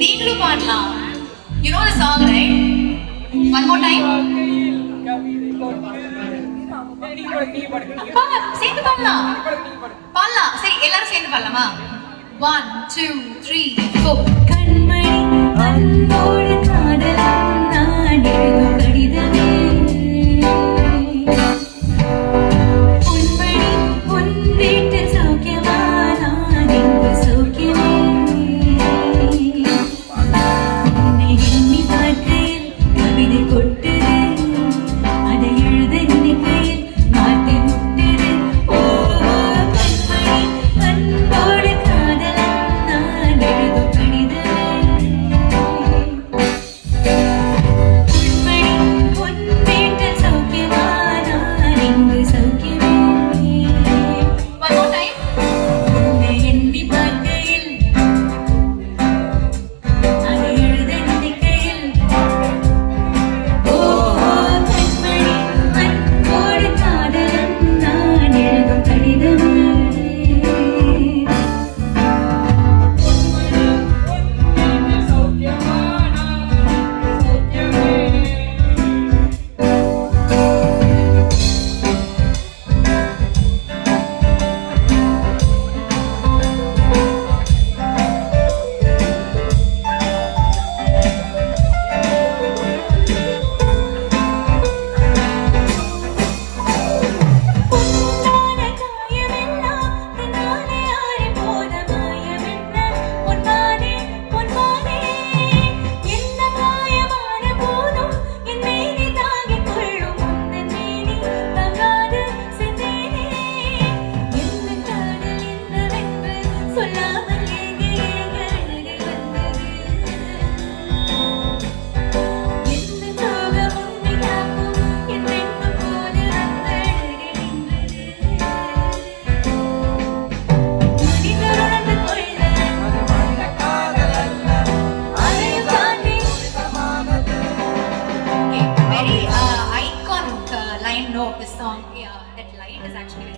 நீங்களும் பாடலாம். You know the song, right? One more time. சேர்ந்து பாடலாம். பாடலாம். சரி, எல்லாரும் சேர்ந்து பாடலாமா? 1, 2, 3, 4. கண்மணி அன்போடு காதலாம் நான் எழுதும் கடிதமே. பொன்மணி பொன் வீட்டு சௌக்கியமா நான் இங்கு சௌக்கியமே. உன்னை எண்ணி பார்க்கையில் கவிதை கொட்டுது, அதை எழுத நினைக்கையில் வார்த்தை முட்டுது. ஓ கண்மணி அன்போடு காதலாம் நான் எழுதும் கடிதமே. பொன்மணி பொன் வீட்டு சௌக்கியமா நான் இங்கு சௌக்கியமே. One more time. உன்னை எண்ணி பார்க்கையில் அதை எழுத நினைக்கையில் ஓ கண்மணி அன்போடு காதலன் நான் எழுதும் கடிதமே. பொன்னான காயமெல்லாம் தன்னாலே ஆறி போன மாயமென்ன பொன்னானே பொன்மானே. என்ன காயமான போதும் என் மேனி தாங்கிக் கொள்ளும் உந்தன் மேனி தங்காது செந்தேனே. என்ன காதல் என்னவென்று சொல்லாமல் ஏங்க ஏங்க அழுகை வந்தது. என்ன சோகம் உன்னை காக்கும் என் வெட்கம் போது அந்த அழுகை நின்றது. மனிதர் உணர்ந்து கொள்ள அதையும் தாண்டி very iconic line of the song. Yeah, that line is actually